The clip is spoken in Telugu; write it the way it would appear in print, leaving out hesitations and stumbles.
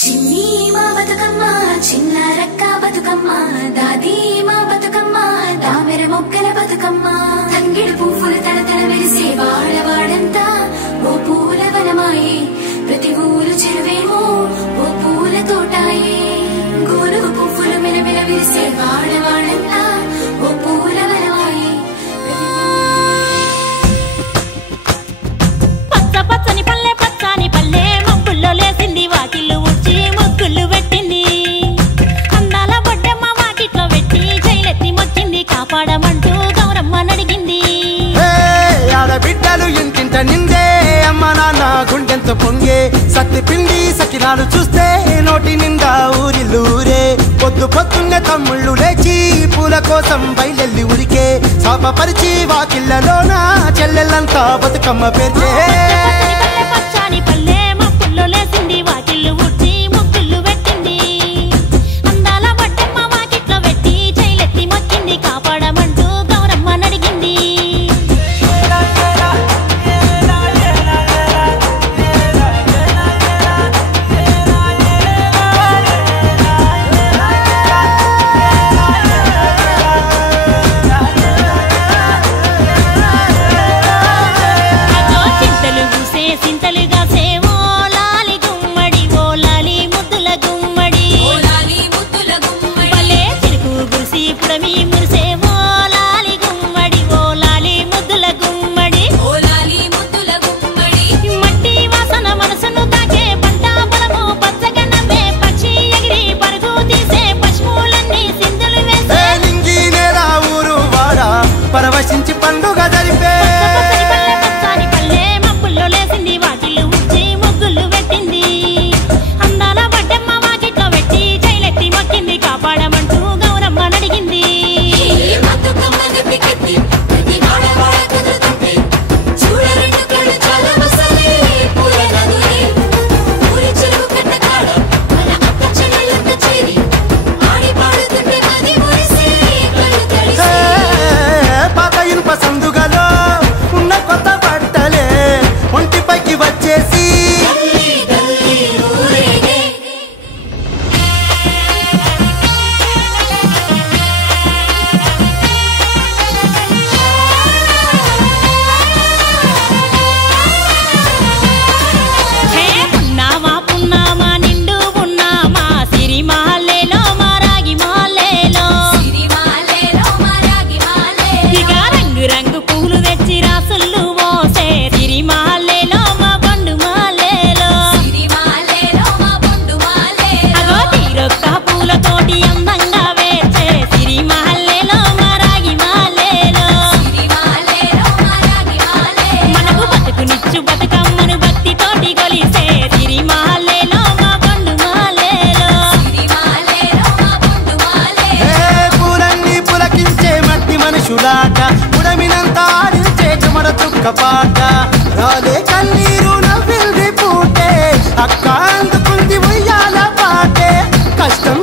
చిన్ని మా బతుకమ్మ చిన్న రక్క బతుకమ్మ దాది మా బతుకమ్మ దామెర మొక్కల బతుకమ్మ తంగిడు పువ్వులు తడతడ మెరిసే వాడవాడంతా ఓ పూల వనమాయే ప్రతి ఊరు చెరువేమో ఓ పూల తోటాయే గోరుగు పువ్వులు మెలమెల విరిసే వాడవాడంతా ఓ పూల వనమాయే పచ్చ పచ్చని పల్లె పచ్చని పల్లె మబ్బుల్లో లేసింది వాకిళ్ళు ఉచ్చి ముగ్గులు పెట్టింది అందాల బొడ్డమ్మ వాకిట్లో పెట్టి జైలెత్తి మొచ్చింది కాపాడమంటూ గౌరమ్మ నడిగింది ఆడబిడ్డలు ఇంటింట నిందే అమ్మ నాన్న గుండెంతో పొంగే సత్తి పిండి సకినాలు చూస్తే నోటి నిండా ఊరిల్లూరే పొద్దు పొద్దున్నే తమ్ముళ్ళు లేచి పూల కోసం బయలెల్లి ఉరికే శాపపరిచి వాకిళ్ళలోన చెల్లెళ్ళంతా బతుకమ్మ పేర్చే పచ్చని పల్లె మబ్బుల్లో లేసింది వాకిళ్ళు ఉచ్చి ముగ్గులు పెట్టింది అందాల బొడ్డమ్మ వాకిట్లో పెట్టి జైలెత్తి మొచ్చింది కాపాడమంటూ గౌరమ్మ నడిగింది పరవశించి పండుగ జరిపే పచ్చని పల్లె మబ్బుల్లో లేసింది వాకిళ్ళు ఉచ్చి ముగ్గులు పెట్టింది అందాల బొడ్డమ్మ వాకిట్లో పెట్టి జైలెత్తి మొక్కింది కాపాడమంటూ గౌరమ్మ నడిగింది సందుగలో ఉన్న కొత్త బట్టలే ఒంటిపైకి వచ్చేసి పున్నామా పున్నామా నిండు పున్నామా సిరిమాలేలో మారాగి మాలేలో ఇక రంగు రంగు పూలు తెచ్చి రాసుళ్ళు మోసే సిరిమాలేలో మా బండు మాలేలో అగో తీరొక్క పూలతోటి అందంగా వేచే సిరిమాలేలో మారాగి మాలేలో మనకు బతుకునిచ్చు బతుకమ్మను భక్తితోటి కొలిసే సిరిమాలేలో మా బండు మాలేలో పూలన్నీ పులకించే మట్టి మనుషులాట ఉడమినంతా ఆడించే చెమడ చుక్క పాట రాలే కన్నీరు నవ్వింది పూటే అక్క అందుకుంది ఉయ్యాల పాటే కష్టం